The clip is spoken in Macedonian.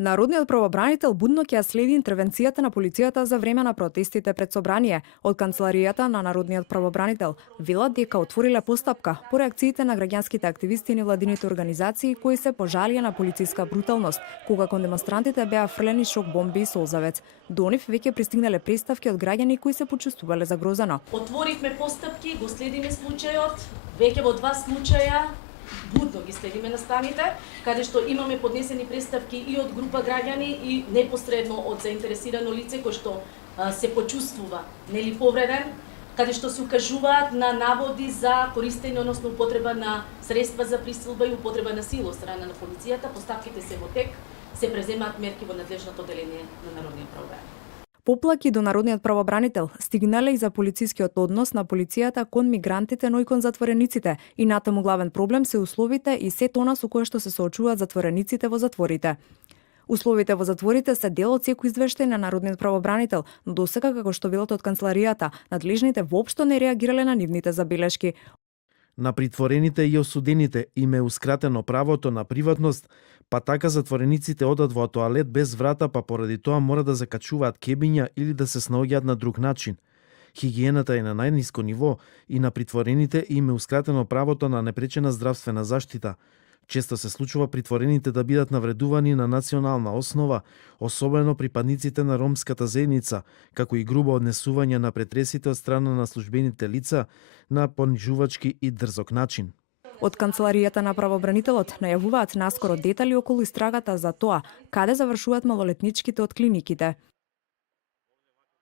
Народниот правобранител будно ќе ја следи интервенцијата на полицијата за време на протестите пред собрание. Од канцеларијата на Народниот правобранител велат дека отвориле постапка по реакциите на граѓанските активисти и невладините организации кои се пожалија на полициска бруталност, кога кон демонстрантите беа фрлени шок бомби и солзавец. До нив веќе пристигнале представки од граѓани кои се почувствувале загрозено. Отворивме постапки, го следиме случајот, веќе во 2 случаја будно ги следиме настаните, каде што имаме поднесени представки и од група граѓани и непосредно од заинтересирано лице кој што се почувствува нели повреден, каде што се укажуваат на наводи за користење, односно употреба на средства за присилба и употреба на сила од страна на полицијата. Постапките се во тек, се преземаат мерки во надлежното одделение на Народниот правобранител. Поплаки до Народниот правобранител стигнале и за полицискиот однос на полицијата кон мигрантите, но и кон затворениците. И натаму главен проблем се условите и сето она со кое што се соочуваат затворениците во затворите. Условите во затворите се дел од секој извештај на Народниот правобранител, но досега, како што велат од канцеларијата, надлежните воопшто не реагирале на нивните забелешки. На притворените и осудените им е ускратено правото на приватност, па така затворениците одат во тоалет без врата, па поради тоа мора да закачуваат кебиња или да се снаоѓаат на друг начин. Хигиената е на најниско ниво и на притворените им е ускратено правото на непречена здравствена заштита. Често се случува притворените да бидат навредувани на национална основа, особено припадниците на ромската заедница, како и грубо однесување на претресите од страна на службените лица на понижувачки и дрзок начин. Од канцеларијата на правобранителот најавуваат наскоро детали околу истрагата за тоа каде завршуваат малолетничките од клиниките.